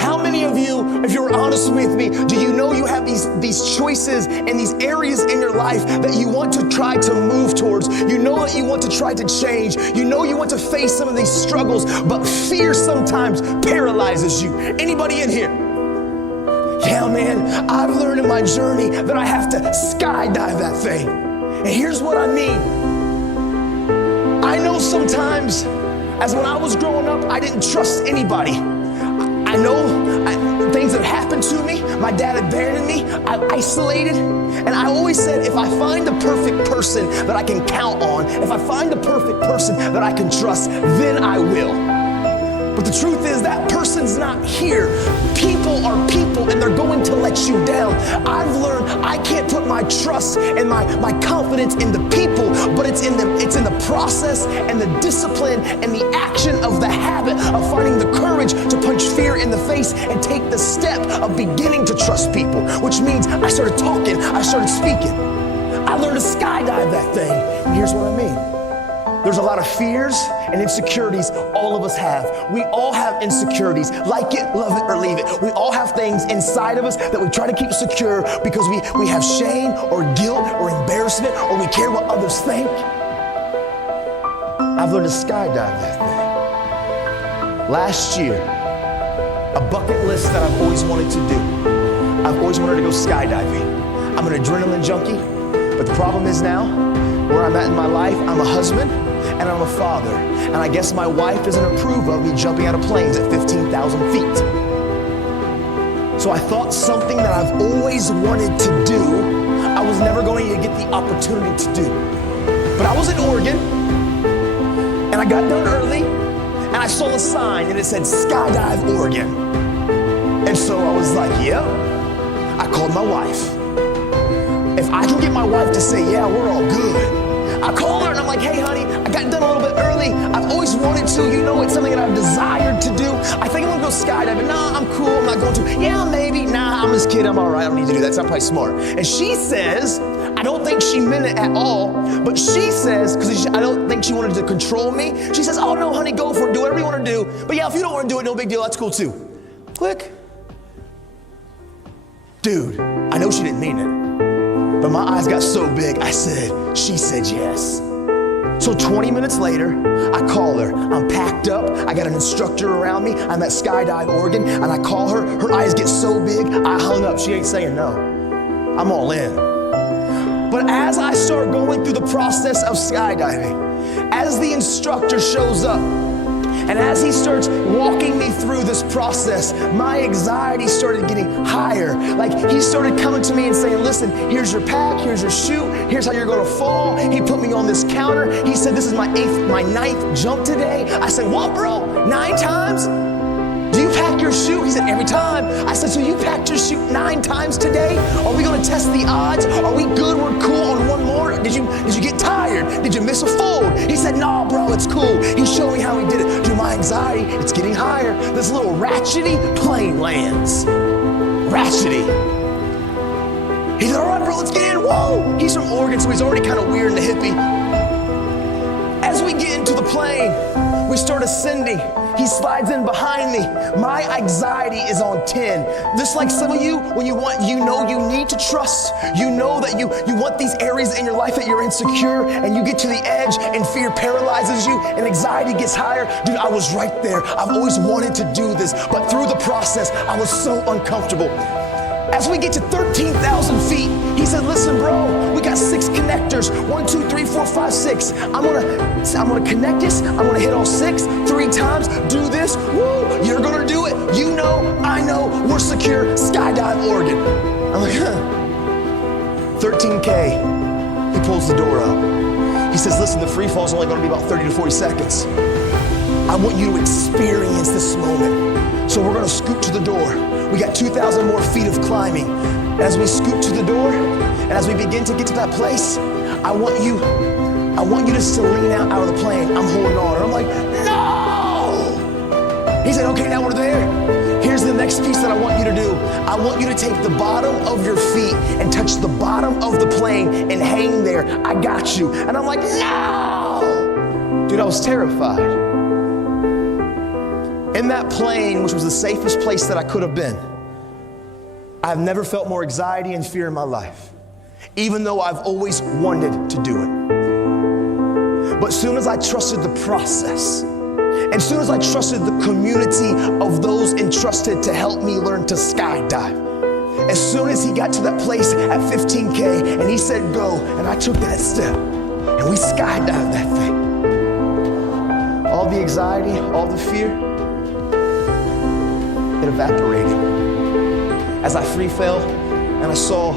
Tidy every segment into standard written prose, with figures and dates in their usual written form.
How many of you, if you're honest with me, do you know you have these choices and these areas in your life that you want to try to move towards? You know that you want to try to change. You know you want to face some of these struggles, but fear sometimes paralyzes you. Anybody in here? Yeah, man, I've learned in my journey that I have to skydive that thing. And here's what I mean. I know sometimes, as when I was growing up, I didn't trust anybody. I know things that happened to me. My dad abandoned me. I isolated. And I always said, if I find the perfect person that I can count on, if I find the perfect person that I can trust, then I will. But the truth is that person's not here. People are people, and they're going to let you down. I've learned I can't put my trust and my confidence in the people, but it's in the process and the discipline and the action of the habit of finding the courage to punch fear in the face and take the step of beginning to trust people, which means I started talking, I started speaking. I learned to skydive that thing, and here's what I mean. There's a lot of fears and insecurities all of us have. We all have insecurities. Like it, love it, or leave it. We all have things inside of us that we try to keep secure because we have shame or guilt or embarrassment or we care what others think. I've learned to skydive that thing. Last year, a bucket list that I've always wanted to do. I've always wanted to go skydiving. I'm an adrenaline junkie, but the problem is now, where I'm at in my life, I'm a husband, and I'm a father. And I guess my wife doesn't approve of me jumping out of planes at 15,000 feet. So I thought something that I've always wanted to do, I was never going to get the opportunity to do. But I was in Oregon, and I got done early, and I saw a sign, and it said, Skydive Oregon. And so I was like, yep. I called my wife. If I can get my wife to say, yeah, we're all good. I call her and I'm like, hey, honey, I got done a little bit early. I've always wanted to. You know, it's something that I've desired to do. I think I'm going to go skydiving. Nah, I'm cool. I'm not going to. Yeah, maybe. Nah, I'm just kidding. I'm all right. I don't need to do that. I'm probably smart. And she says, I don't think she meant it at all, but she says, because I don't think she wanted to control me. She says, oh, no, honey, go for it. Do whatever you want to do. But yeah, if you don't want to do it, no big deal. That's cool, too. Click. Dude, I know she didn't mean it. But my eyes got so big, she said yes. So 20 minutes later, I call her. I'm packed up, I got an instructor around me, I'm at Skydive Oregon, and I call her, her eyes get so big, I hung up. She ain't saying no. I'm all in. But as I start going through the process of skydiving, as the instructor shows up, and as he starts walking me through this process, my anxiety started getting higher. Like he started coming to me and saying, listen, here's your pack, here's your chute, here's how you're gonna fall. He put me on this counter. He said, this is my ninth jump today. I said, what, bro? 9 times? Do you pack your chute? He said, every time. I said, so you packed your chute 9 times today? Are we gonna test the odds? Are we good? We're cool on one more? Did you get tired? Did you miss a fold? He said, no, bro, it's cool. He showed me how he did it. Dude, my anxiety, it's getting higher. This little ratchety plane lands. Ratchety. He said, all right, bro, let's get in. Whoa! He's from Oregon, so he's already kind of weird and a hippie. As we get into the plane, we start ascending. He slides in behind me. My anxiety is on 10. Just like some of you, when you know you need to trust, you know that you want these areas in your life that you're insecure, and you get to the edge and fear paralyzes you and anxiety gets higher. Dude, I was right there. I've always wanted to do this, but through the process, I was so uncomfortable. As we get to 13,000 feet, he said, listen, bro, we got 6 connectors. 1, 2, 3, 4, 5, 6. I'm gonna connect this. I'm gonna hit all 6 3 times. Do this. Woo, you're gonna do it. You know, I know, we're secure. Skydive Oregon. I'm like, 13K. He pulls the door up. He says, listen, the free fall is only gonna be about 30 to 40 seconds. I want you to experience this moment. So we're gonna scoot to the door. We got 2,000 more feet of climbing. As we scoot to the door, and as we begin to get to that place, I want you just to lean out of the plane. I'm holding on. And I'm like, no! He said, okay, now we're there. Here's the next piece that I want you to do. I want you to take the bottom of your feet and touch the bottom of the plane and hang there. I got you. And I'm like, no! Dude, I was terrified. In that plane, which was the safest place that I could have been, I've never felt more anxiety and fear in my life, even though I've always wanted to do it. But as soon as I trusted the process, and as soon as I trusted the community of those entrusted to help me learn to skydive, as soon as he got to that place at 15K and he said go, and I took that step, and we skydived that thing, all the anxiety, all the fear, it evaporated. As I free fell and I saw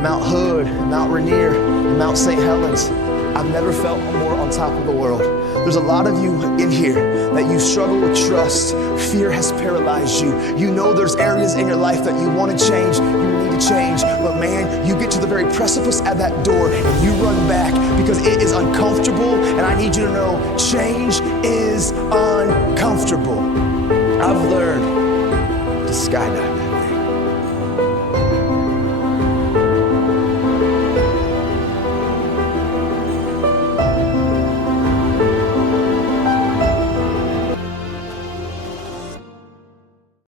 Mount Hood, Mount Rainier, and Mount St. Helens, I've never felt more on top of the world. There's a lot of you in here that you struggle with trust. Fear has paralyzed you. You know there's areas in your life that you want to change, you need to change, but man, you get to the very precipice at that door and you run back because it is uncomfortable, and I need you to know change is uncomfortable. I've learned to skydive.